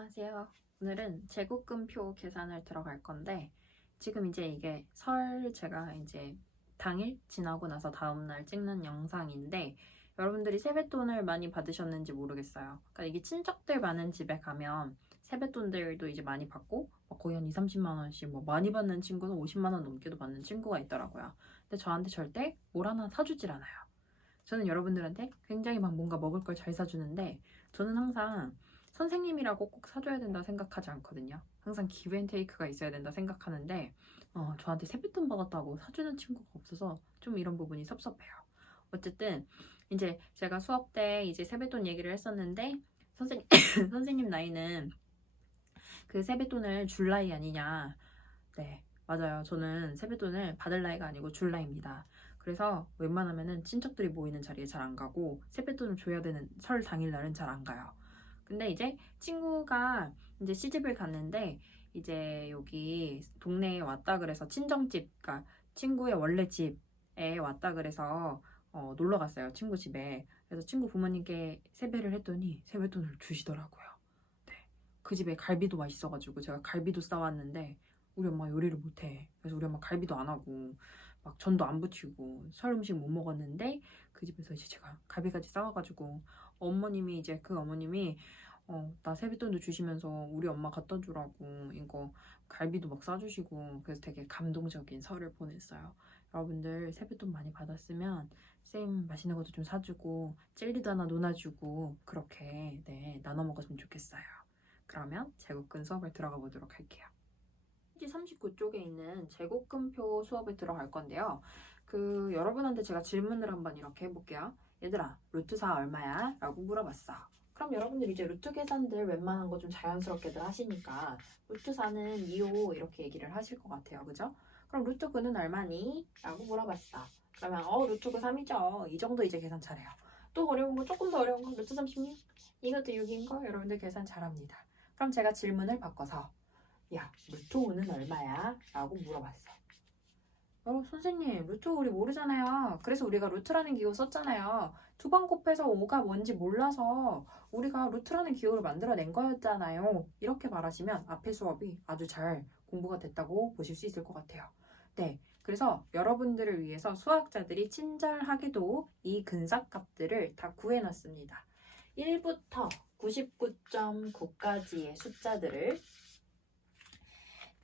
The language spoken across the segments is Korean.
안녕하세요. 오늘은 제곱근표 계산을 들어갈 건데 지금 이제 이게 설 제가 이제 당일 지나고 나서 다음날 찍는 영상인데 여러분들이 세뱃돈을 많이 받으셨는지 모르겠어요. 그러니까 이게 친척들 많은 집에 가면 세뱃돈들도 이제 많이 받고 거의 한 2, 30만 원씩 많이 받는 친구는 50만 원 넘게도 받는 친구가 있더라고요. 근데 저한테 절대 뭘 하나 사주질 않아요. 저는 여러분들한테 굉장히 뭔가 먹을 걸 잘 사주는데 저는 항상 선생님이라고 꼭 사줘야 된다 생각하지 않거든요. 항상 기브앤테이크가 있어야 된다 생각하는데 저한테 세뱃돈 받았다고 사주는 친구가 없어서 좀 이런 부분이 섭섭해요. 어쨌든 이제 제가 수업 때 이제 세뱃돈 얘기를 했었는데 선생님 나이는 그 세뱃돈을 줄 나이 아니냐. 네, 맞아요. 저는 세뱃돈을 받을 나이가 아니고 줄 나이입니다. 그래서 웬만하면은 친척들이 모이는 자리에 잘 안 가고 세뱃돈을 줘야 되는 설 당일날은 잘 안 가요. 근데 이제 친구가 이제 시집을 갔는데 이제 여기 동네에 왔다 그래서 친정집, 그러니까 친구의 원래 집에 왔다 그래서 놀러 갔어요. 친구 집에. 그래서 친구 부모님께 세배를 했더니 세뱃돈을 주시더라고요. 네. 그 집에 갈비도 맛있어가지고 제가 갈비도 싸왔는데 우리 엄마 요리를 못해. 그래서 우리 엄마 갈비도 안 하고 막 전도 안 부치고 설 음식 못 먹었는데 그 집에서 이제 제가 갈비까지 싸와가지고 어머님이 이제 그 어머님이 나 세뱃돈도 주시면서 우리 엄마 갖다 주라고 이거 갈비도 막 싸주시고 그래서 되게 감동적인 설을 보냈어요. 여러분들 세뱃돈 많이 받았으면 쌤 맛있는 것도 좀 사주고 젤리도 하나 논아주고 그렇게 네 나눠 먹었으면 좋겠어요. 그러면 제곱근 수업을 들어가 보도록 할게요. 페이지 39쪽에 있는 제곱근표 수업에 들어갈 건데요. 여러분한테 제가 질문을 한번 이렇게 해볼게요. 얘들아, 루트 4 얼마야? 라고 물어봤어. 그럼 여러분들 이제 루트 계산들 웬만한 거 좀 자연스럽게들 하시니까 루트 4는 2호 이렇게 얘기를 하실 것 같아요. 그죠? 그럼 루트 9는 얼마니? 라고 물어봤어. 그러면 루트 9 3이죠. 이 정도 이제 계산 잘해요. 또 어려운 거, 조금 더 어려운 거, 루트 36? 이것도 6인 거 여러분들 계산 잘합니다. 그럼 제가 질문을 바꿔서 야, 루트 5는 얼마야? 라고 물어봤어. 선생님, 루트 우리 모르잖아요. 그래서 우리가 루트라는 기호 썼잖아요. 두 번 곱해서 5가 뭔지 몰라서 우리가 루트라는 기호를 만들어낸 거였잖아요. 이렇게 말하시면 앞에 수업이 아주 잘 공부가 됐다고 보실 수 있을 것 같아요. 네, 그래서 여러분들을 위해서 수학자들이 친절하게도 이 근사값들을 다 구해놨습니다. 1부터 99.9까지의 숫자들을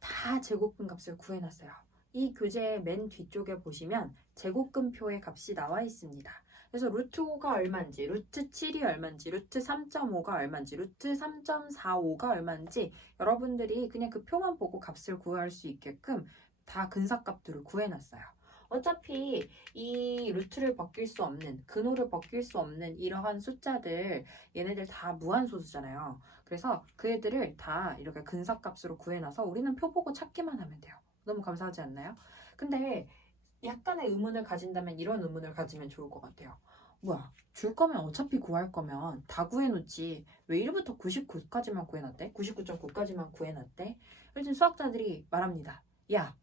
다 제곱근 값을 구해놨어요. 이 교재 맨 뒤쪽에 보시면 제곱근표의 값이 나와 있습니다. 그래서 루트 5가 얼마인지, 루트 7이 얼마인지, 루트 3.5가 얼마인지, 루트 3.45가 얼마인지 여러분들이 그냥 그 표만 보고 값을 구할 수 있게끔 다 근사값들을 구해놨어요. 어차피 이 루트를 벗길 수 없는, 근호를 벗길 수 없는 이러한 숫자들 얘네들 다 무한소수잖아요. 그래서 그 애들을 다 이렇게 근사값으로 구해놔서 우리는 표 보고 찾기만 하면 돼요. 너무 감사하지 않나요? 근데 약간의 의문을 가진다면 이런 의문을 가지면 좋을 것 같아요. 뭐야, 줄 거면 어차피 구할 거면 다 구해놓지 왜 1부터 99까지만 구해놨대? 99.9까지만 구해놨대? 요즘 수학자들이 말합니다. 야,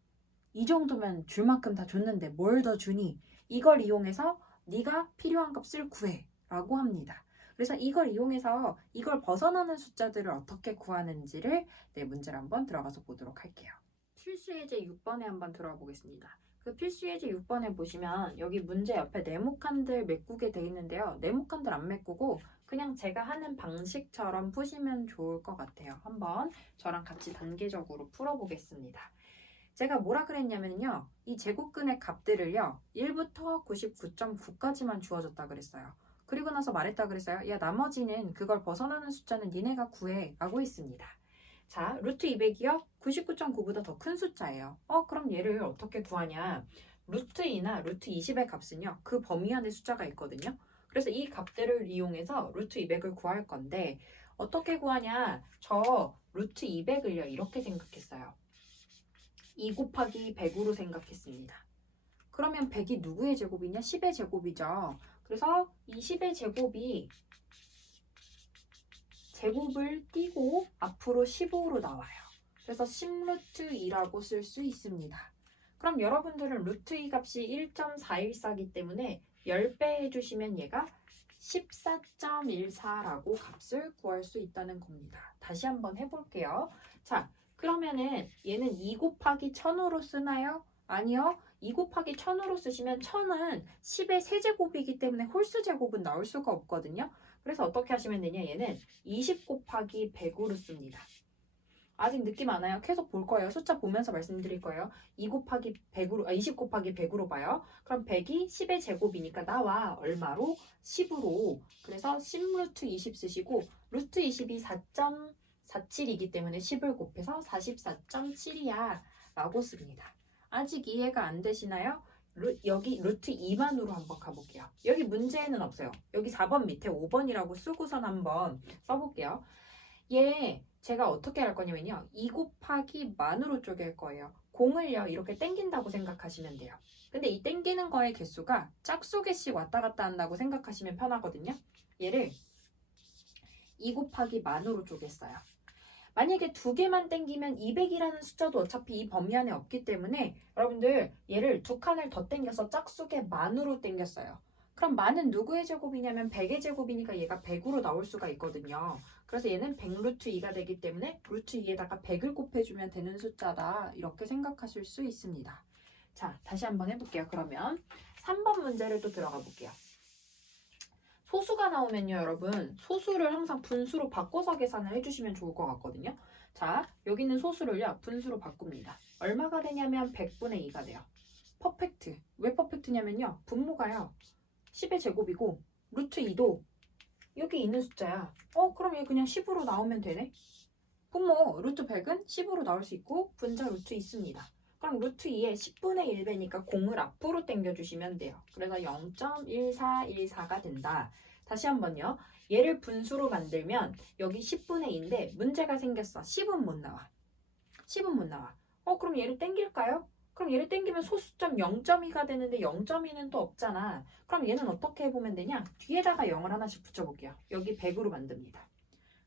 이 정도면 줄 만큼 다 줬는데 뭘 더 주니? 이걸 이용해서 네가 필요한 값을 구해 라고 합니다. 그래서 이걸 이용해서 이걸 벗어나는 숫자들을 어떻게 구하는지를 문제를 한번 들어가서 보도록 할게요. 필수예제 6번에 한번 들어가 보겠습니다. 그 필수예제 6번에 보시면 여기 문제 옆에 네모칸들 메꾸게 돼 있는데요. 네모칸들 안 메꾸고 그냥 제가 하는 방식처럼 푸시면 좋을 것 같아요. 한번 저랑 같이 단계적으로 풀어보겠습니다. 제가 뭐라 그랬냐면요. 이 제곱근의 값들을요. 1부터 99.9까지만 주어졌다 그랬어요. 그리고 나서 말했다 그랬어요. 야, 나머지는 그걸 벗어나는 숫자는 니네가 구해 라고 했습니다. 자, 루트 200이요? 99.9보다 더 큰 숫자예요. 그럼 얘를 어떻게 구하냐? 루트 2나 루트 20의 값은요. 그 범위 안에 숫자가 있거든요. 그래서 이 값들을 이용해서 루트 200을 구할 건데 어떻게 구하냐? 저 루트 200을요. 이렇게 생각했어요. 2 곱하기 100으로 생각했습니다. 그러면 100이 누구의 제곱이냐? 10의 제곱이죠. 그래서 이 10의 제곱이 제곱을 띄고 앞으로 15로 나와요. 그래서 10루트 2라고 쓸 수 있습니다. 그럼 여러분들은 루트 2 값이 1.414이기 때문에 10배 해주시면 얘가 14.14라고 값을 구할 수 있다는 겁니다. 다시 한번 해볼게요. 자, 그러면은 얘는 2 곱하기 1000으로 쓰나요? 아니요. 2 곱하기 1000으로 쓰시면 1000은 10의 세제곱이기 때문에 홀수 제곱은 나올 수가 없거든요. 그래서 어떻게 하시면 되냐? 얘는 20 곱하기 100으로 씁니다. 아직 느낌 안 와요? 계속 볼 거예요. 숫자 보면서 말씀드릴 거예요. 2 곱하기 100으로, 20 곱하기 100으로 봐요. 그럼 100이 10의 제곱이니까 나와 얼마로? 10으로. 그래서 10 루트 20 쓰시고 루트 20이 4.47이기 때문에 10을 곱해서 44.7이야 라고 씁니다. 아직 이해가 안 되시나요? 여기 루트 2만으로 한번 가볼게요. 여기 문제에는 없어요. 여기 4번 밑에 5번이라고 쓰고선 한번 써볼게요. 얘 제가 어떻게 할 거냐면요. 2 곱하기 만으로 쪼갤 거예요. 공을요 이렇게 땡긴다고 생각하시면 돼요. 근데 이 땡기는 거의 개수가 짝수 개씩 왔다 갔다 한다고 생각하시면 편하거든요. 얘를 2 곱하기 만으로 쪼갰어요. 만약에 2개만 땡기면 200이라는 숫자도 어차피 이 범위 안에 없기 때문에 여러분들 얘를 2칸을 더 땡겨서 짝수계 만으로 땡겼어요. 그럼 만은 누구의 제곱이냐면 100의 제곱이니까 얘가 100으로 나올 수가 있거든요. 그래서 얘는 100 루트 2가 되기 때문에 루트 2에다가 100을 곱해주면 되는 숫자다. 이렇게 생각하실 수 있습니다. 자, 다시 한번 해볼게요. 그러면 3번 문제를 또 들어가 볼게요. 소수가 나오면요, 여러분. 소수를 항상 분수로 바꿔서 계산을 해주시면 좋을 것 같거든요. 자, 여기 있는 소수를요, 분수로 바꿉니다. 얼마가 되냐면 100분의 2가 돼요. 퍼펙트. 왜 퍼펙트냐면요, 분모가요, 10의 제곱이고, 루트 2도 여기 있는 숫자야. 그럼 얘 그냥 10으로 나오면 되네? 분모, 루트 100은 10으로 나올 수 있고, 분자 루트 있습니다. 그럼 루트 2에 10분의 1배니까 공을 앞으로 당겨주시면 돼요. 그래서 0.1414가 된다. 다시 한번요. 얘를 분수로 만들면 여기 10분의 2인데 문제가 생겼어. 10은 못 나와. 10은 못 나와. 그럼 얘를 당길까요? 그럼 얘를 당기면 소수점 0.2가 되는데 0.2는 또 없잖아. 그럼 얘는 어떻게 해보면 되냐? 뒤에다가 0을 하나씩 붙여볼게요. 여기 100으로 만듭니다.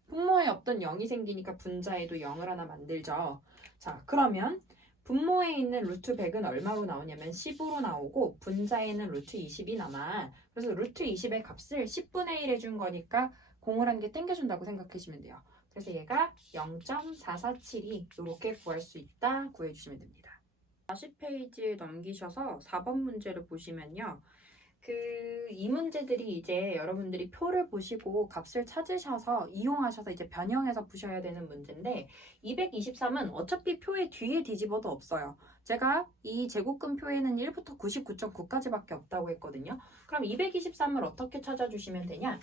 분모에 없던 0이 생기니까 분자에도 0을 하나 만들죠. 자, 그러면 분모에 있는 루트 100은 얼마로 나오냐면 10으로 나오고 분자에는 루트 20이 남아. 그래서 루트 20의 값을 10분의 1 해준 거니까 공을 한 개 땡겨준다고 생각하시면 돼요. 그래서 얘가 0.447이 이렇게 구할 수 있다 구해주시면 됩니다. 40페이지 넘기셔서 4번 문제를 보시면요. 이 문제들이 이제 여러분들이 표를 보시고 값을 찾으셔서 이용하셔서 이제 변형해서 푸셔야 되는 문제인데 223은 어차피 표의 뒤에 뒤집어도 없어요. 제가 이 제곱근 표에는 1부터 99.9까지밖에 없다고 했거든요. 그럼 223을 어떻게 찾아주시면 되냐?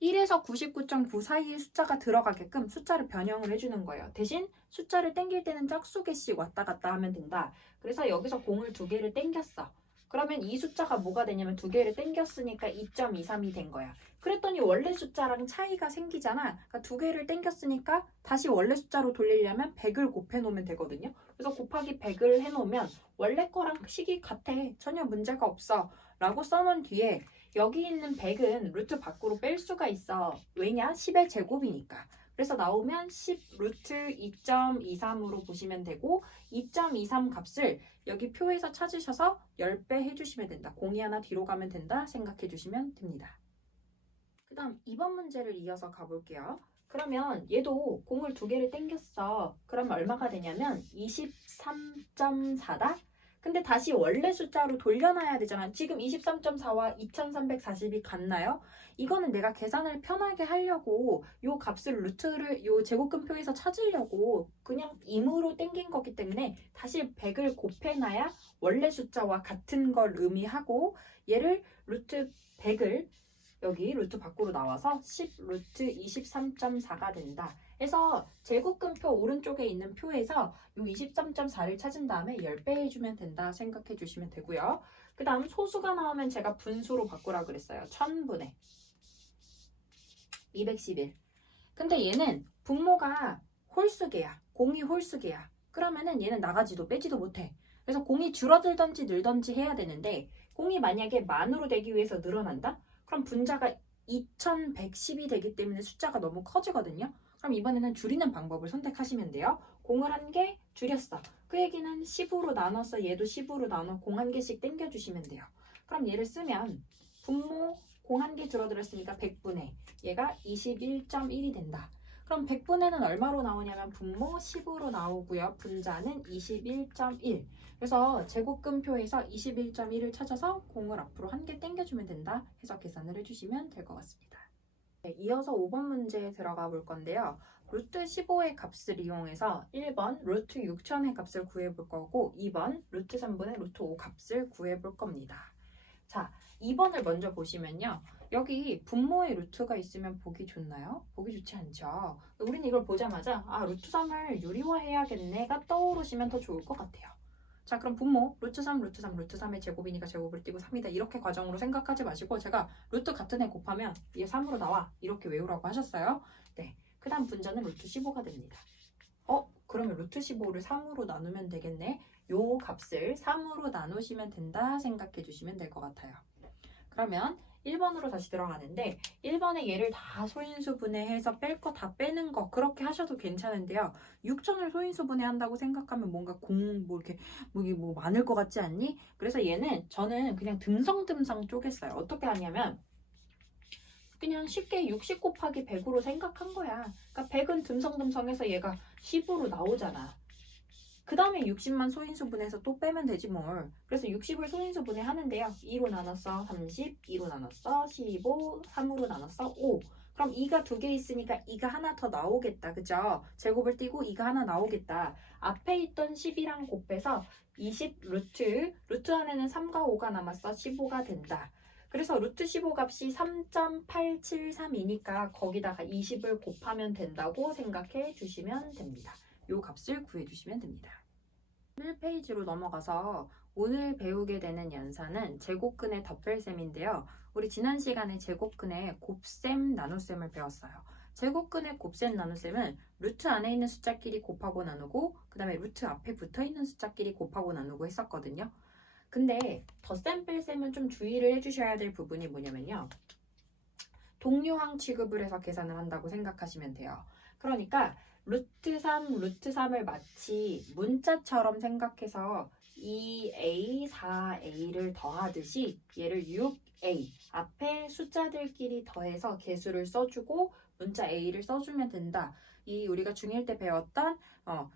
1에서 99.9 사이의 숫자가 들어가게끔 숫자를 변형을 해주는 거예요. 대신 숫자를 땡길 때는 짝수 개씩 왔다 갔다 하면 된다. 그래서 여기서 공을 2개를 땡겼어. 그러면 이 숫자가 뭐가 되냐면 2개를 땡겼으니까 2.23이 된 거야. 그랬더니 원래 숫자랑 차이가 생기잖아. 그러니까 2개를 땡겼으니까 다시 원래 숫자로 돌리려면 100을 곱해 놓으면 되거든요. 그래서 곱하기 100을 해놓으면 원래 거랑 식이 같아. 전혀 문제가 없어. 라고 써놓은 뒤에 여기 있는 100은 루트 밖으로 뺄 수가 있어. 왜냐? 10의 제곱이니까. 그래서 나오면 10 루트 2.23으로 보시면 되고 2.23 값을 여기 표에서 찾으셔서 10배 해주시면 된다. 공이 하나 뒤로 가면 된다 생각해 주시면 됩니다. 그 다음 2번 문제를 이어서 가볼게요. 그러면 얘도 공을 2개를 땡겼어. 그러면 얼마가 되냐면 23.4다? 근데 다시 원래 숫자로 돌려놔야 되잖아. 지금 23.4와 2340이 같나요? 이거는 내가 계산을 편하게 하려고 요 값을 루트를 요 제곱근표에서 찾으려고 그냥 임으로 땡긴 거기 때문에 다시 100을 곱해놔야 원래 숫자와 같은 걸 의미하고 얘를 루트 100을 여기 루트 밖으로 나와서 10 루트 23.4가 된다. 해서 제곱근표 오른쪽에 있는 표에서 이 23.4를 찾은 다음에 10배 해주면 된다 생각해 주시면 되고요. 그 다음 소수가 나오면 제가 분수로 바꾸라 그랬어요. 1000분의 211. 근데 얘는 분모가 홀수계야. 공이 홀수계야. 그러면은 얘는 나가지도 빼지도 못해. 그래서 공이 줄어들던지 늘던지 해야 되는데 공이 만약에 만으로 되기 위해서 늘어난다? 그럼 분자가 2110이 되기 때문에 숫자가 너무 커지거든요. 그럼 이번에는 줄이는 방법을 선택하시면 돼요. 공을 한 개 줄였어. 그 얘기는 10으로 나눠서 얘도 10으로 나눠 공 한 개씩 땡겨주시면 돼요. 그럼 얘를 쓰면 분모 공 한 개 줄어들었으니까 100분의 얘가 21.1이 된다. 그럼 100분의는 얼마로 나오냐면 분모 10으로 나오고요. 분자는 21.1. 그래서 제곱근표에서 21.1을 찾아서 공을 앞으로 한 개 당겨주면 된다 해서 계산을 해주시면 될 것 같습니다. 네, 이어서 5번 문제에 들어가 볼 건데요. 루트 15의 값을 이용해서 1번 루트 6천의 값을 구해볼 거고 2번 루트 3분의 루트 5 값을 구해볼 겁니다. 자, 2번을 먼저 보시면요. 여기 분모의 루트가 있으면 보기 좋나요? 보기 좋지 않죠. 우리는 이걸 보자마자 루트 3을 유리화해야겠네가 떠오르시면 더 좋을 것 같아요. 자, 그럼 분모 루트 3, 루트 3, 루트 3의 제곱이니까 제곱을 띄고 3이다 이렇게 과정으로 생각하지 마시고 제가 루트 같은 애 곱하면 이게 3으로 나와 이렇게 외우라고 하셨어요. 네, 그 다음 분자는 루트 15가 됩니다. 그러면 루트 15를 3으로 나누면 되겠네. 요 값을 3으로 나누시면 된다 생각해 주시면 될 것 같아요. 그러면 1번으로 다시 들어가는데 1번에 얘를 다 소인수분해해서 뺄 거 다 빼는 거 그렇게 하셔도 괜찮은데요. 6천을 소인수분해 한다고 생각하면 뭔가 이렇게 뭐 많을 것 같지 않니? 그래서 얘는 저는 그냥 듬성듬성 쪼갰어요. 어떻게 하냐면 그냥 쉽게 60 곱하기 100으로 생각한 거야. 그러니까 100은 듬성듬성해서 얘가 10으로 나오잖아. 그 다음에 60만 소인수분해서 또 빼면 되지 뭘. 그래서 60을 소인수분해 하는데요. 2로 나눴어 30, 2로 나눴어 15, 3으로 나눴어 5. 그럼 2가 두 개 있으니까 2가 하나 더 나오겠다. 그죠? 제곱을 띄고 2가 하나 나오겠다. 앞에 있던 10이랑 곱해서 20 루트 안에는 3과 5가 남았어. 15가 된다. 그래서 루트 15 값이 3.873이니까 거기다가 20을 곱하면 된다고 생각해 주시면 됩니다. 요 값을 구해주시면 됩니다. 1페이지로 넘어가서 오늘 배우게 되는 연산은 제곱근의 덧뺄셈인데요. 우리 지난 시간에 제곱근의 곱셈 나눗셈을 배웠어요. 제곱근의 곱셈 나눗셈은 루트 안에 있는 숫자끼리 곱하고 나누고 그 다음에 루트 앞에 붙어있는 숫자끼리 곱하고 나누고 했었거든요. 근데 덧셈 뺄셈은 좀 주의를 해주셔야 될 부분이 뭐냐면요. 동류항 취급을 해서 계산을 한다고 생각하시면 돼요. 그러니까 루트 3을 마치 문자처럼 생각해서 2a, 4a를 더하듯이 얘를 6a 앞에 숫자들끼리 더해서 개수를 써주고 문자 a를 써주면 된다. 이 우리가 중1 때 배웠던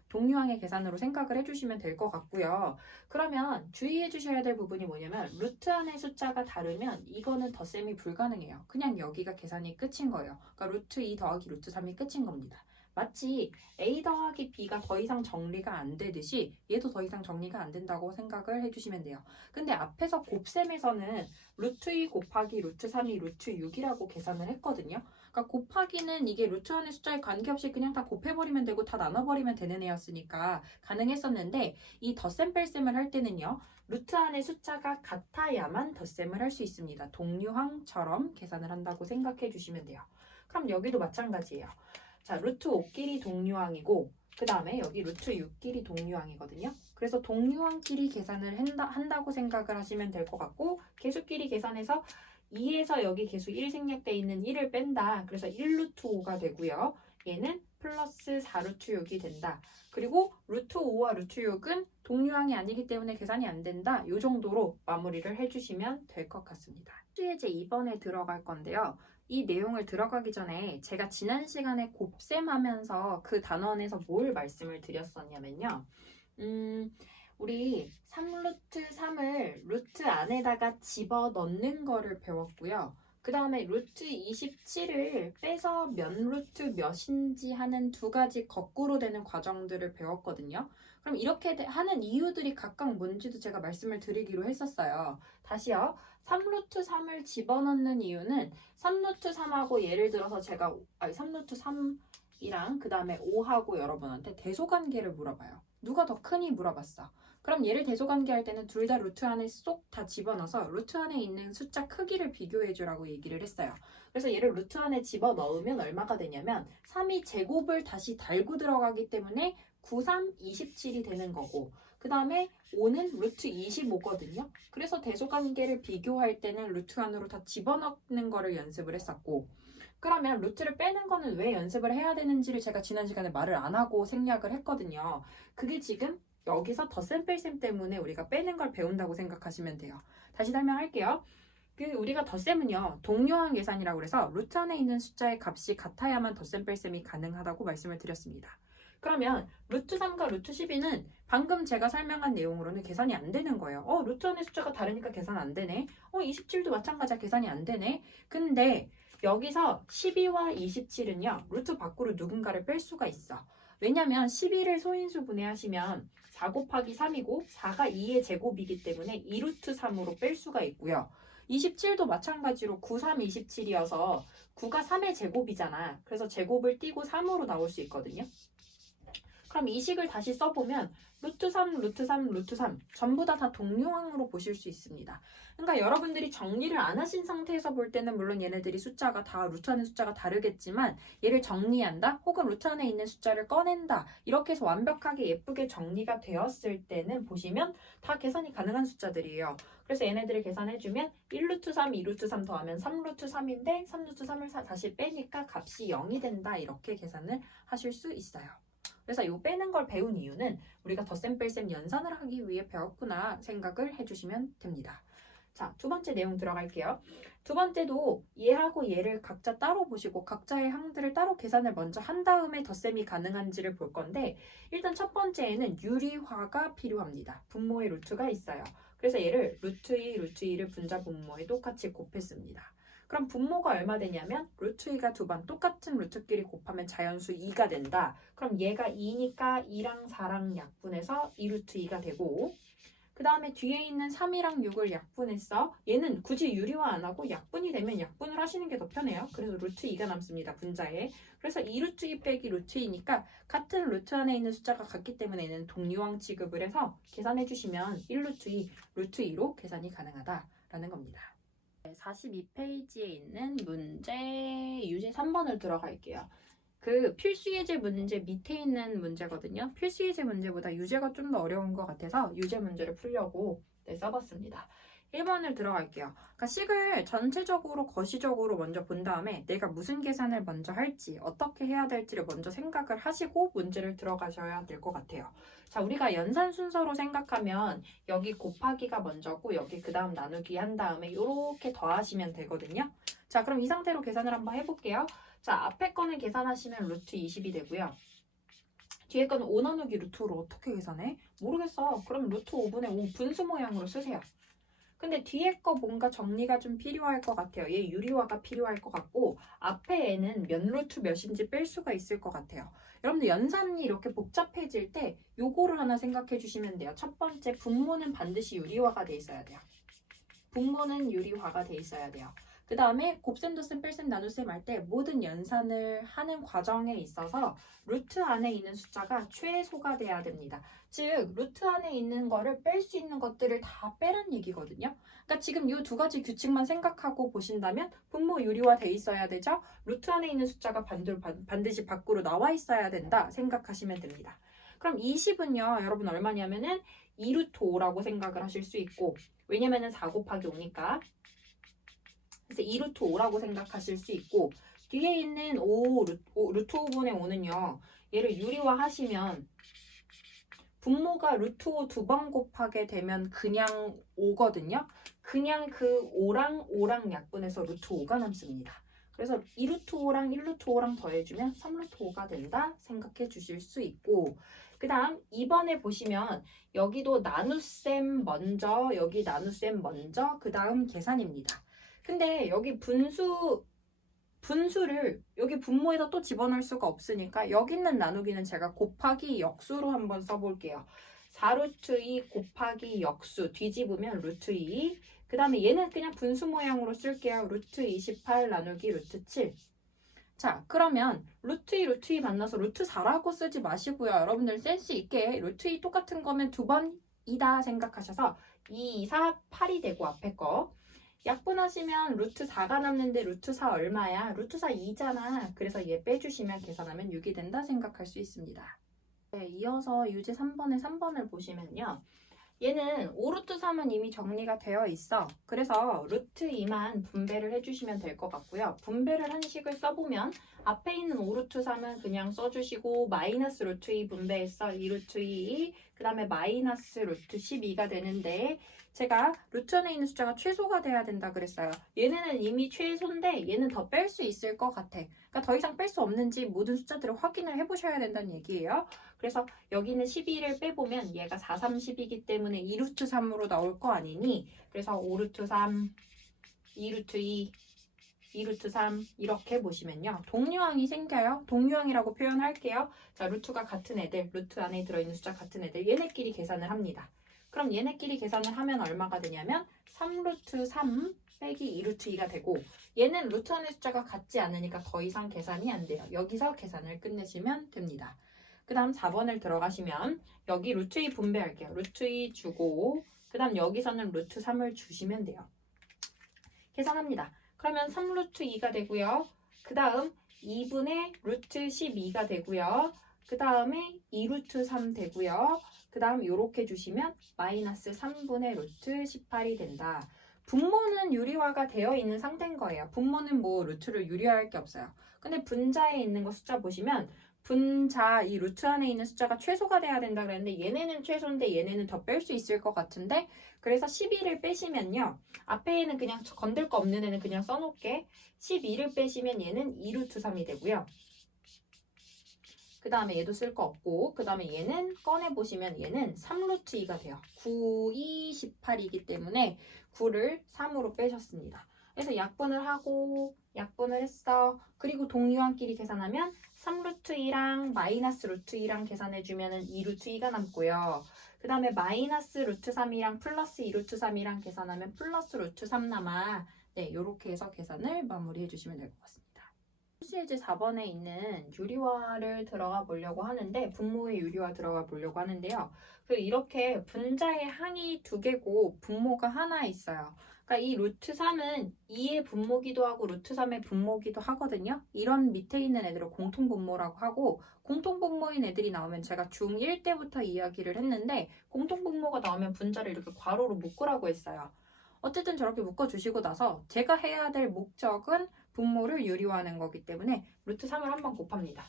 동류항의 계산으로 생각을 해주시면 될 것 같고요. 그러면 주의해 주셔야 될 부분이 뭐냐면 루트 안의 숫자가 다르면 이거는 덧셈이 불가능해요. 그냥 여기가 계산이 끝인 거예요. 그러니까 루트 2 더하기 루트 3이 끝인 겁니다. 마치 a 더하기 b가 더 이상 정리가 안 되듯이 얘도 더 이상 정리가 안 된다고 생각을 해주시면 돼요. 근데 앞에서 곱셈에서는 루트 2 곱하기 루트 3이 루트 6이라고 계산을 했거든요. 그러니까 곱하기는 이게 루트 안의 숫자에 관계없이 그냥 다 곱해버리면 되고 다 나눠버리면 되는 애였으니까 가능했었는데 이 덧셈 뺄셈을 할 때는요. 루트 안의 숫자가 같아야만 덧셈을 할 수 있습니다. 동류항처럼 계산을 한다고 생각해 주시면 돼요. 그럼 여기도 마찬가지예요. 자, 루트 5끼리 동류항이고 그 다음에 여기 루트 6끼리 동류항이거든요. 그래서 동류항끼리 계산을 한다고 생각을 하시면 될 것 같고 개수끼리 계산해서 2에서 여기 개수 1 생략돼 있는 1을 뺀다. 그래서 1루트 5가 되고요. 얘는 플러스 4루트 6이 된다. 그리고 루트 5와 루트 6은 동류항이 아니기 때문에 계산이 안 된다. 이 정도로 마무리를 해주시면 될 것 같습니다. 수예제 2번에 들어갈 건데요. 이 내용을 들어가기 전에 제가 지난 시간에 곱셈하면서 그 단원에서 뭘 말씀을 드렸었냐면요. 우리 3루트 3을 루트 안에다가 집어넣는 거를 배웠고요. 그 다음에 루트 27을 빼서 몇 루트 몇인지 하는 두 가지 거꾸로 되는 과정들을 배웠거든요. 그럼 이렇게 하는 이유들이 각각 뭔지도 제가 말씀을 드리기로 했었어요. 다시요. 3루트 3을 집어넣는 이유는 3루트 3하고 예를 들어서 제가 3루트 3이랑 그 다음에 5하고 여러분한테 대소관계를 물어봐요. 누가 더 크니 물어봤어. 그럼 얘를 대소관계할 때는 둘 다 루트 안에 쏙 다 집어넣어서 루트 안에 있는 숫자 크기를 비교해 주라고 얘기를 했어요. 그래서 얘를 루트 안에 집어넣으면 얼마가 되냐면 3이 제곱을 다시 달고 들어가기 때문에 9, 3, 27이 되는 거고 그 다음에 5는 루트 25거든요. 그래서 대소관계를 비교할 때는 루트 안으로 다 집어넣는 거를 연습을 했었고 그러면 루트를 빼는 거는 왜 연습을 해야 되는지를 제가 지난 시간에 말을 안 하고 생략을 했거든요. 그게 지금 여기서 덧셈 뺄셈 때문에 우리가 빼는 걸 배운다고 생각하시면 돼요. 다시 설명할게요. 우리가 덧셈은요, 동요한 계산이라고 해서 루트 안에 있는 숫자의 값이 같아야만 덧셈 뺄셈이 가능하다고 말씀을 드렸습니다. 그러면 루트 3과 루트 12는 방금 제가 설명한 내용으로는 계산이 안 되는 거예요. 루트 안에 숫자가 다르니까 계산 안 되네. 27도 마찬가지야, 계산이 안 되네. 근데 여기서 12와 27은요, 루트 밖으로 누군가를 뺄 수가 있어. 왜냐면 12를 소인수 분해하시면 4 곱하기 3이고 4가 2의 제곱이기 때문에 2루트 3으로 뺄 수가 있고요. 27도 마찬가지로 9, 3, 27이어서 9가 3의 제곱이잖아. 그래서 제곱을 띄고 3으로 나올 수 있거든요. 그럼 이 식을 다시 써보면 루트 3, 루트 3, 루트 3 전부 다 동요항으로 보실 수 있습니다. 그러니까 여러분들이 정리를 안 하신 상태에서 볼 때는 물론 얘네들이 숫자가 다 루트 안에 숫자가 다르겠지만 얘를 정리한다 혹은 루트 안에 있는 숫자를 꺼낸다 이렇게 해서 완벽하게 예쁘게 정리가 되었을 때는 보시면 다 계산이 가능한 숫자들이에요. 그래서 얘네들을 계산해주면 1루트 3, 2루트 3 더하면 3루트 3인데 3루트 3을 다시 빼니까 값이 0이 된다 이렇게 계산을 하실 수 있어요. 그래서 이 빼는 걸 배운 이유는 우리가 덧셈 뺄셈 연산을 하기 위해 배웠구나 생각을 해주시면 됩니다. 자, 두 번째 내용 들어갈게요. 두 번째도 얘하고 얘를 각자 따로 보시고 각자의 항들을 따로 계산을 먼저 한 다음에 덧셈이 가능한지를 볼 건데 일단 첫 번째에는 유리화가 필요합니다. 분모의 루트가 있어요. 그래서 얘를 루트 2, 루트 2를 분자 분모에 똑같이 곱했습니다. 그럼 분모가 얼마 되냐면 루트 2가 두 번 똑같은 루트끼리 곱하면 자연수 2가 된다. 그럼 얘가 2니까 2랑 4랑 약분해서 2루트 2가 되고 그 다음에 뒤에 있는 3이랑 6을 약분했어. 얘는 굳이 유리화 안 하고 약분이 되면 약분을 하시는 게 더 편해요. 그래서 루트 2가 남습니다. 분자에. 그래서 2루트 2 빼기 루트 2니까 같은 루트 안에 있는 숫자가 같기 때문에 얘는 동류항 취급을 해서 계산해 주시면 1루트 2, 루트 2로 계산이 가능하다라는 겁니다. 42페이지에 있는 문제 유제 3번을 들어갈게요. 그 필수예제 문제 밑에 있는 문제거든요. 필수예제 문제보다 유제가 좀 더 어려운 것 같아서 유제 문제를 풀려고 써봤습니다. 1번을 들어갈게요. 그러니까 식을 전체적으로 거시적으로 먼저 본 다음에 내가 무슨 계산을 먼저 할지 어떻게 해야 될지를 먼저 생각을 하시고 문제를 들어가셔야 될 것 같아요. 자, 우리가 연산 순서로 생각하면 여기 곱하기가 먼저고 여기 그 다음 나누기 한 다음에 이렇게 더하시면 되거든요. 자, 그럼 이 상태로 계산을 한번 해볼게요. 자, 앞에 거는 계산하시면 루트 20이 되고요. 뒤에 거는 5 나누기 루트로 어떻게 계산해? 모르겠어. 그럼 루트 5분의 5 분수 모양으로 쓰세요. 근데 뒤에 거 뭔가 정리가 좀 필요할 것 같아요. 얘 유리화가 필요할 것 같고 앞에 애는 몇 루트 몇인지 뺄 수가 있을 것 같아요. 여러분들 연산이 이렇게 복잡해질 때 요거를 하나 생각해 주시면 돼요. 첫 번째 분모는 반드시 유리화가 돼 있어야 돼요. 분모는 유리화가 돼 있어야 돼요. 그 다음에 곱셈, 덧셈, 뺄셈, 나눗셈 할 때 모든 연산을 하는 과정에 있어서 루트 안에 있는 숫자가 최소가 돼야 됩니다. 즉 루트 안에 있는 거를 뺄 수 있는 것들을 다 빼란 얘기거든요. 그러니까 지금 이 두 가지 규칙만 생각하고 보신다면 분모 유리화 돼 있어야 되죠. 루트 안에 있는 숫자가 반드시 밖으로 나와 있어야 된다 생각하시면 됩니다. 그럼 20은요 여러분 얼마냐면은 2루트 5라고 생각을 하실 수 있고 왜냐면은 4 곱하기 5니까 그래서 2루트 5라고 생각하실 수 있고 뒤에 있는 루트 5분의 5는요 얘를 유리화 하시면 분모가 루트 5 두 번 곱하게 되면 그냥 5거든요. 그냥 그 5랑 약분해서 루트 5가 남습니다. 그래서 2루트 5랑 1루트 5랑 더해주면 3루트 5가 된다 생각해 주실 수 있고 그 다음 2번에 보시면 여기도 나눗셈 먼저 여기 나눗셈 먼저 그 다음 계산입니다. 근데 여기 분수를 여기 분모에다 또 집어넣을 수가 없으니까 여기 있는 나누기는 제가 곱하기 역수로 한번 써볼게요. 4루트 2 곱하기 역수 뒤집으면 루트 2 그 다음에 얘는 그냥 분수 모양으로 쓸게요. 루트 28 나누기 루트 7 자, 그러면 루트 2, 루트 2 만나서 루트 4라고 쓰지 마시고요. 여러분들 센스 있게 루트 2 똑같은 거면 두 번이다 생각하셔서 2, 2, 4, 8이 되고 앞에 거 약분하시면 루트 4가 남는데 루트 4 얼마야? 루트 4 2잖아. 그래서 얘 빼주시면 계산하면 6이 된다 생각할 수 있습니다. 네, 이어서 유제 3번의 3번을 보시면요. 얘는 5루트 3은 이미 정리가 되어 있어. 그래서 루트 2만 분배를 해주시면 될 것 같고요. 분배를 한 식을 써보면 앞에 있는 5루트 3은 그냥 써주시고 마이너스 루트 2 분배해서 2루트 2, 그 다음에 마이너스 루트 12가 되는데 제가 루트 안에 있는 숫자가 최소가 돼야 된다 그랬어요. 얘네는 이미 최소인데 얘는 더 뺄 수 있을 것 같아. 그러니까 더 이상 뺄 수 없는지 모든 숫자들을 확인을 해보셔야 된다는 얘기예요. 그래서 여기는 12를 빼보면 얘가 4, 3, 10이기 때문에 2루트 3으로 나올 거 아니니 그래서 5루트 3, 2루트 2, 2루트 3 이렇게 보시면요. 동류항이 생겨요. 동류항이라고 표현할게요. 자, 루트가 같은 애들, 루트 안에 들어있는 숫자 같은 애들 얘네끼리 계산을 합니다. 그럼 얘네끼리 계산을 하면 얼마가 되냐면 3루트 3 빼기 2루트 2가 되고 얘는 루트 안의 숫자가 같지 않으니까 더 이상 계산이 안 돼요. 여기서 계산을 끝내시면 됩니다. 그 다음 4번을 들어가시면 여기 루트 2 분배할게요. 루트 2 주고 그 다음 여기서는 루트 3을 주시면 돼요. 계산합니다. 그러면 3루트 2가 되고요. 그 다음 2분의 루트 12가 되고요. 그 다음에 2루트 3 되고요. 그 다음 이렇게 주시면 마이너스 3분의 루트 18이 된다. 분모는 유리화가 되어 있는 상태인 거예요. 분모는 뭐 루트를 유리화할 게 없어요. 근데 분자에 있는 거 숫자 보시면 분자 이 루트 안에 있는 숫자가 최소가 돼야 된다 그랬는데 얘네는 최소인데 얘네는 더 뺄 수 있을 것 같은데 그래서 12를 빼시면요. 앞에 애는 그냥 건들 거 없는 애는 그냥 써놓을게. 12를 빼시면 얘는 2루트 3이 되고요. 그 다음에 얘도 쓸 거 없고 그 다음에 얘는 꺼내보시면 얘는 3루트 2가 돼요. 9, 2, 18이기 때문에 9를 3으로 빼셨습니다. 그래서 약분을 하고 약분을 했어. 그리고 동류항끼리 계산하면 3루트 2랑 마이너스 루트 2랑 계산해주면 2루트 2가 남고요. 그 다음에 마이너스 루트 3이랑 플러스 2루트 3이랑 계산하면 플러스 루트 3 남아. 네, 요렇게 해서 계산을 마무리해 주시면 될 것 같습니다. 수시예제 4번에 있는 유리화를 들어가 보려고 하는데 분모의 유리화 들어가 보려고 하는데요. 이렇게 분자의 항이 2개고 분모가 하나 있어요. 그러니까 이 루트 3은 2의 분모기도 하고 루트 3의 분모기도 하거든요. 이런 밑에 있는 애들을 공통분모라고 하고 공통분모인 애들이 나오면 제가 중1 때부터 이야기를 했는데 공통분모가 나오면 분자를 이렇게 괄호로 묶으라고 했어요. 어쨌든 저렇게 묶어주시고 나서 제가 해야 될 목적은 분모를 유리화하는 거기 때문에 루트 3을 한번 곱합니다.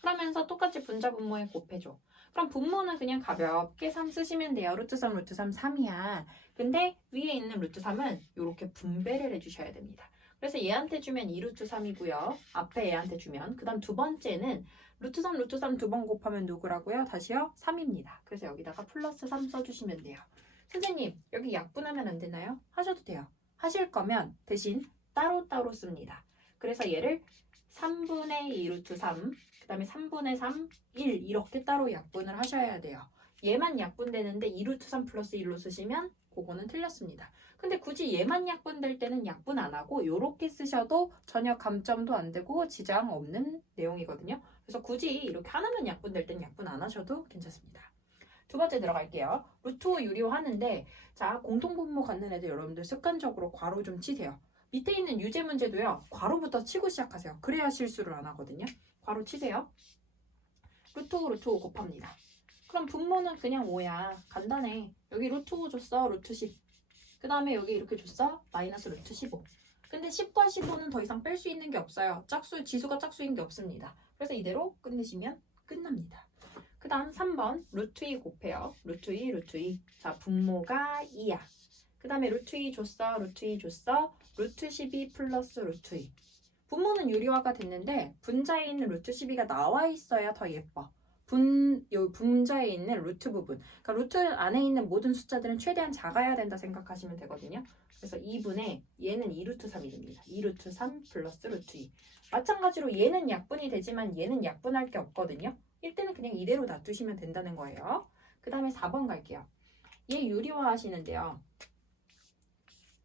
그러면서 똑같이 분자 분모에 곱해줘. 그럼 분모는 그냥 가볍게 3 쓰시면 돼요. 루트 3, 루트 3, 3이야. 근데 위에 있는 루트 3은 이렇게 분배를 해주셔야 됩니다. 그래서 얘한테 주면 2루트 3이고요. 앞에 얘한테 주면. 그 다음 두 번째는 루트 3, 루트 3 두 번 곱하면 누구라고요? 다시요? 3입니다. 그래서 여기다가 플러스 3 써주시면 돼요. 선생님, 여기 약분하면 안 되나요? 하셔도 돼요. 하실 거면 대신 따로따로 씁니다. 그래서 얘를 3분의 2루트 3, 그 다음에 3분의 3, 1 이렇게 따로 약분을 하셔야 돼요. 얘만 약분되는데 2루트 3 플러스 1로 쓰시면 그거는 틀렸습니다. 근데 굳이 얘만 약분될 때는 약분 안 하고 이렇게 쓰셔도 전혀 감점도 안 되고 지장 없는 내용이거든요. 그래서 굳이 이렇게 하나만 약분될 때는 약분 안 하셔도 괜찮습니다. 두 번째 들어갈게요. 루트 5 유리화 하는데 자 공통분모 갖는 애들 여러분들 습관적으로 괄호 좀 치세요. 밑에 있는 유제 문제도요. 괄호부터 치고 시작하세요. 그래야 실수를 안 하거든요. 괄호 치세요. 루트 5, 루트 5 곱합니다. 그럼 분모는 그냥 5야. 간단해. 여기 루트 5 줬어. 루트 10. 그 다음에 여기 이렇게 줬어. 마이너스 루트 15. 근데 10과 15는 더 이상 뺄 수 있는 게 없어요. 지수가 짝수인 게 없습니다. 그래서 이대로 끝내시면 끝납니다. 그 다음 3번 루트 2 곱해요. 루트 2, 루트 2. 자, 분모가 2야. 그 다음에 루트 2 줬어. 루트 2 줬어. 루트 12 플러스 루트 2. 분모는 유리화가 됐는데 분자에 있는 루트 12가 나와 있어야 더 예뻐. 분자에 있는 루트 부분. 그러니까 루트 안에 있는 모든 숫자들은 최대한 작아야 된다 생각하시면 되거든요. 그래서 2분의 얘는 2루트 3이 됩니다. 2루트 3 플러스 루트 2. 마찬가지로 얘는 약분이 되지만 얘는 약분할 게 없거든요. 이때는 그냥 이대로 놔두시면 된다는 거예요. 그 다음에 4번 갈게요. 얘 유리화 하시는데요.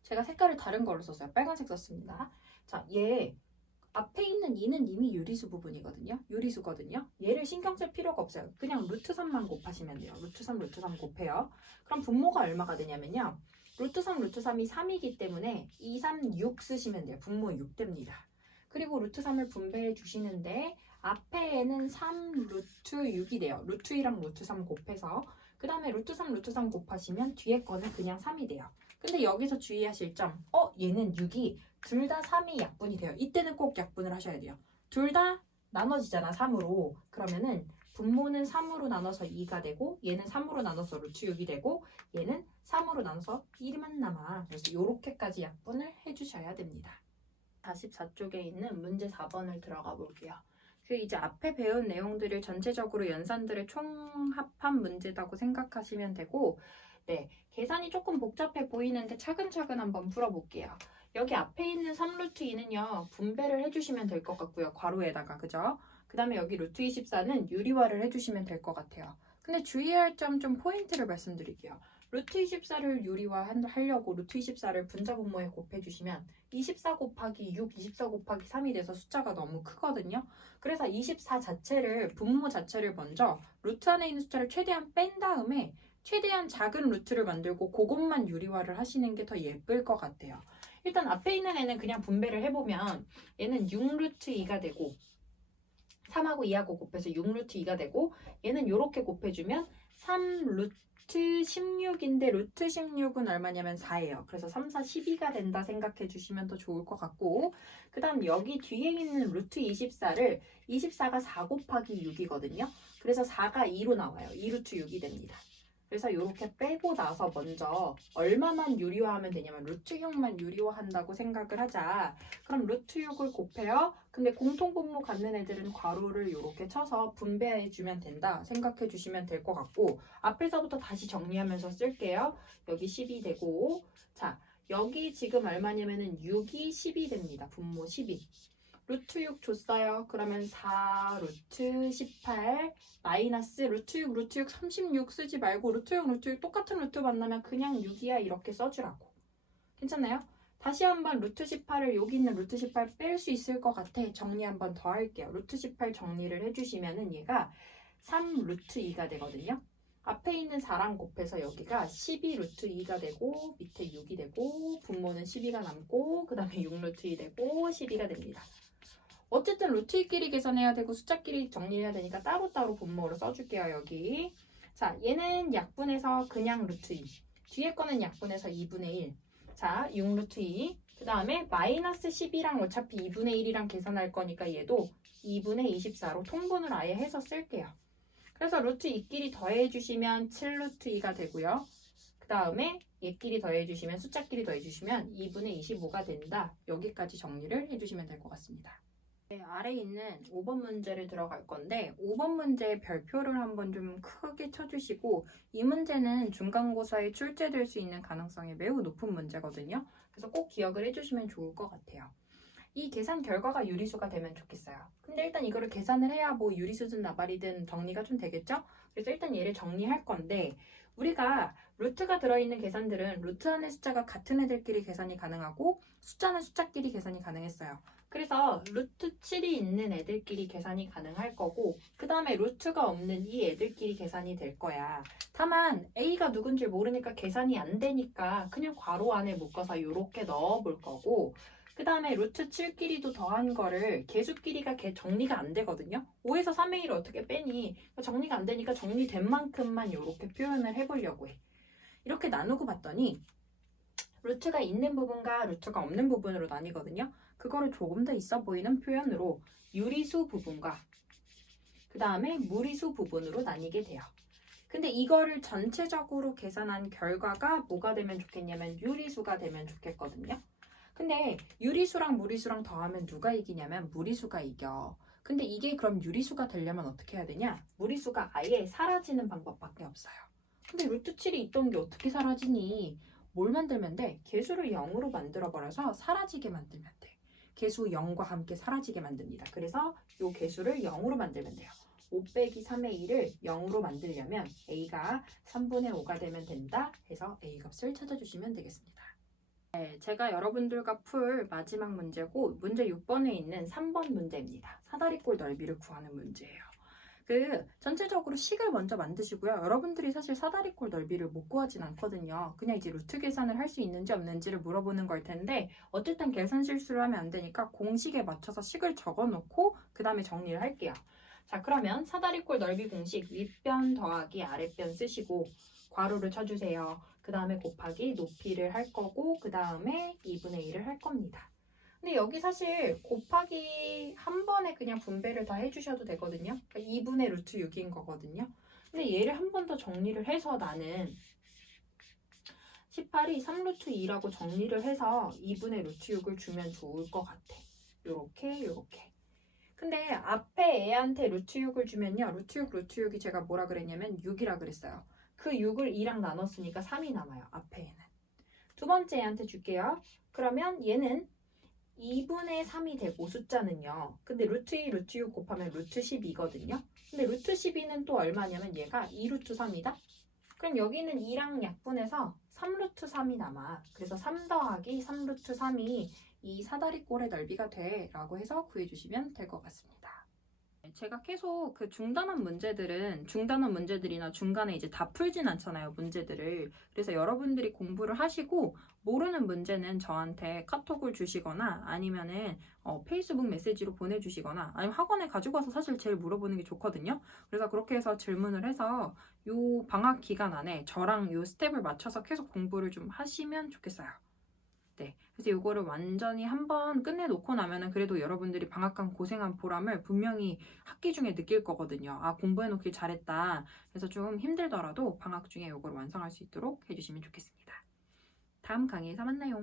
제가 색깔을 다른 걸로 썼어요. 빨간색 썼습니다. 자, 얘 앞에 있는 2는 이미 유리수 부분이거든요. 유리수거든요. 얘를 신경 쓸 필요가 없어요. 그냥 루트 3만 곱하시면 돼요. 루트 3, 루트 3 곱해요. 그럼 분모가 얼마가 되냐면요. 루트 3, 루트 3이 3이기 때문에 2, 3, 6 쓰시면 돼요. 분모 6 됩니다. 그리고 루트 3을 분배해 주시는데 앞에는 3 루트 6이 돼요. 루트 2랑 루트 3 곱해서 그 다음에 루트 3, 루트 3 곱하시면 뒤에 거는 그냥 3이 돼요. 근데 여기서 주의하실 점 얘는 6이 둘 다 3이 약분이 돼요. 이때는 꼭 약분을 하셔야 돼요. 둘 다 나눠지잖아, 3으로. 그러면은 분모는 3으로 나눠서 2가 되고 얘는 3으로 나눠서 루트 6이 되고 얘는 3으로 나눠서 1만 남아. 그래서 이렇게까지 약분을 해주셔야 됩니다. 44쪽에 있는 문제 4번을 들어가 볼게요. 그 이제 앞에 배운 내용들을 전체적으로 연산들의 총합한 문제라고 생각하시면 되고, 네, 계산이 조금 복잡해 보이는데 차근차근 한번 풀어볼게요. 여기 앞에 있는 3루트 2는요, 분배를 해주시면 될 것 같고요. 괄호에다가, 그죠? 그 다음에 여기 루트 24는 유리화를 해주시면 될 것 같아요. 근데 주의할 점 좀 포인트를 말씀드릴게요. 루트 24를 유리화하려고 루트 24를 분자 분모에 곱해주시면 24 곱하기 6, 24 곱하기 3이 돼서 숫자가 너무 크거든요. 그래서 24 자체를, 분모 자체를 먼저 루트 안에 있는 숫자를 최대한 뺀 다음에 최대한 작은 루트를 만들고 그것만 유리화를 하시는 게 더 예쁠 것 같아요. 일단 앞에 있는 애는 그냥 분배를 해보면 얘는 6루트 2가 되고 3하고 2하고 곱해서 6루트 2가 되고 얘는 이렇게 곱해주면 3루트 16인데 루트 16은 얼마냐면 4예요. 그래서 3, 4, 12가 된다 생각해 주시면 더 좋을 것 같고, 그 다음 여기 뒤에 있는 루트 24를 24가 4 곱하기 6이거든요. 그래서 4가 2로 나와요. 2루트 6이 됩니다. 그래서 이렇게 빼고 나서 먼저 얼마만 유리화하면 되냐면 루트 6만 유리화한다고 생각을 하자. 그럼 루트 6을 곱해요. 근데 공통분모 갖는 애들은 괄호를 이렇게 쳐서 분배해주면 된다 생각해 주시면 될 것 같고, 앞에서부터 다시 정리하면서 쓸게요. 여기 10이 되고, 자 여기 지금 얼마냐면은 6이 10이 됩니다. 분모 12. 루트 6 줬어요. 그러면 4 루트 18 마이너스 루트 6 36 쓰지 말고 루트 6 똑같은 루트 만나면 그냥 6이야 이렇게 써주라고. 괜찮나요? 다시 한번 루트 18을 여기 있는 루트 18 뺄 수 있을 것 같아. 정리 한번 더 할게요. 루트 18 정리를 해주시면은 얘가 3 루트 2가 되거든요. 앞에 있는 4랑 곱해서 여기가 12 루트 2가 되고 밑에 6이 되고 분모는 12가 남고 그 다음에 6 루트 2 되고 12가 됩니다. 어쨌든 루트끼리 계산해야 되고 숫자끼리 정리해야 되니까 따로따로 분모로 써줄게요. 여기. 자, 얘는 약분해서 그냥 루트 2. 뒤에 거는 약분해서 2분의 1. 자, 6 루트 2. 그 다음에 마이너스 10이랑 어차피 2분의 1이랑 계산할 거니까 얘도 2분의 24로 통분을 아예 해서 쓸게요. 그래서 루트 2끼리 더해주시면 7 루트 2가 되고요. 그 다음에 얘끼리 더해주시면 숫자끼리 더해주시면 2분의 25가 된다. 여기까지 정리를 해주시면 될 것 같습니다. 네, 아래에 있는 5번 문제를 들어갈 건데 5번 문제의 별표를 한번 좀 크게 쳐주시고 이 문제는 중간고사에 출제될 수 있는 가능성이 매우 높은 문제거든요. 그래서 꼭 기억을 해주시면 좋을 것 같아요. 이 계산 결과가 유리수가 되면 좋겠어요. 근데 일단 이거를 계산을 해야 뭐 유리수든 나발이든 정리가 좀 되겠죠? 그래서 일단 얘를 정리할 건데 우리가 루트가 들어있는 계산들은 루트 안의 숫자가 같은 애들끼리 계산이 가능하고 숫자는 숫자끼리 계산이 가능했어요. 그래서 루트 7이 있는 애들끼리 계산이 가능할 거고 그 다음에 루트가 없는 이 애들끼리 계산이 될 거야. 다만 A가 누군지 모르니까 계산이 안 되니까 그냥 괄호 안에 묶어서 이렇게 넣어 볼 거고 그 다음에 루트 7끼리도 더한 거를 개수끼리가 정리가 안 되거든요. 5에서 3의 1을 어떻게 빼니? 정리가 안 되니까 정리된 만큼만 이렇게 표현을 해보려고 해. 이렇게 나누고 봤더니 루트가 있는 부분과 루트가 없는 부분으로 나뉘거든요. 그거를 조금 더 있어 보이는 표현으로 유리수 부분과 그 다음에 무리수 부분으로 나뉘게 돼요. 근데 이거를 전체적으로 계산한 결과가 뭐가 되면 좋겠냐면 유리수가 되면 좋겠거든요. 근데 유리수랑 무리수랑 더하면 누가 이기냐면 무리수가 이겨. 근데 이게 그럼 유리수가 되려면 어떻게 해야 되냐? 무리수가 아예 사라지는 방법밖에 없어요. 근데 루트 7이 있던 게 어떻게 사라지니? 뭘 만들면 돼? 개수를 0으로 만들어버려서 사라지게 만들면 돼. 개수 0과 함께 사라지게 만듭니다. 그래서 이 개수를 0으로 만들면 돼요. 5 빼기 3의 1을 0으로 만들려면 A가 3분의 5가 되면 된다 해서 A 값을 찾아주시면 되겠습니다. 네, 제가 여러분들과 풀 마지막 문제고 문제 6번에 있는 3번 문제입니다. 사다리꼴 넓이를 구하는 문제예요. 전체적으로 식을 먼저 만드시고요. 여러분들이 사실 사다리꼴 넓이를 못 구하진 않거든요. 그냥 이제 루트 계산을 할 수 있는지 없는지를 물어보는 걸 텐데 어쨌든 계산 실수를 하면 안 되니까 공식에 맞춰서 식을 적어놓고 그 다음에 정리를 할게요. 자, 그러면 사다리꼴 넓이 공식 윗변 더하기 아랫변 쓰시고 괄호를 쳐주세요. 그 다음에 곱하기 높이를 할 거고 그 다음에 2분의 1을 할 겁니다. 근데 여기 사실 곱하기 한 번에 그냥 분배를 다 해주셔도 되거든요. 그러니까 2분의 루트 6인 거거든요. 근데 얘를 한 번 더 정리를 해서 나는 18이 3루트 2라고 정리를 해서 2분의 루트 6을 주면 좋을 것 같아. 요렇게 요렇게. 근데 앞에 애한테 루트 6을 주면요. 루트 6, 루트 6이 제가 뭐라 그랬냐면 6이라 그랬어요. 그 6을 2랑 나눴으니까 3이 남아요. 앞에 애는. 두 번째 애한테 줄게요. 그러면 얘는 2분의 3이 되고 숫자는요. 근데 루트 2, 루트 6 곱하면 루트 12거든요. 근데 루트 12는 또 얼마냐면 얘가 2루트 3이다. 그럼 여기는 2랑 약분해서 3루트 3이 남아. 그래서 3 더하기 3루트 3이 이 사다리꼴의 넓이가 돼 라고 해서 구해주시면 될 것 같습니다. 제가 계속 그 중단원 문제들이나 중간에 이제 다 풀진 않잖아요, 문제들을. 그래서 여러분들이 공부를 하시고 모르는 문제는 저한테 카톡을 주시거나 아니면은 페이스북 메시지로 보내주시거나 아니면 학원에 가지고 와서 사실 제일 물어보는 게 좋거든요. 그래서 그렇게 해서 질문을 해서 요 방학 기간 안에 저랑 요 스텝을 맞춰서 계속 공부를 좀 하시면 좋겠어요. 네. 그래서 이거를 완전히 한번 끝내놓고 나면은 그래도 여러분들이 방학간 고생한 보람을 분명히 학기 중에 느낄 거거든요. 아, 공부해놓길 잘했다. 그래서 좀 힘들더라도 방학 중에 이걸 완성할 수 있도록 해주시면 좋겠습니다. 다음 강의에서 만나요.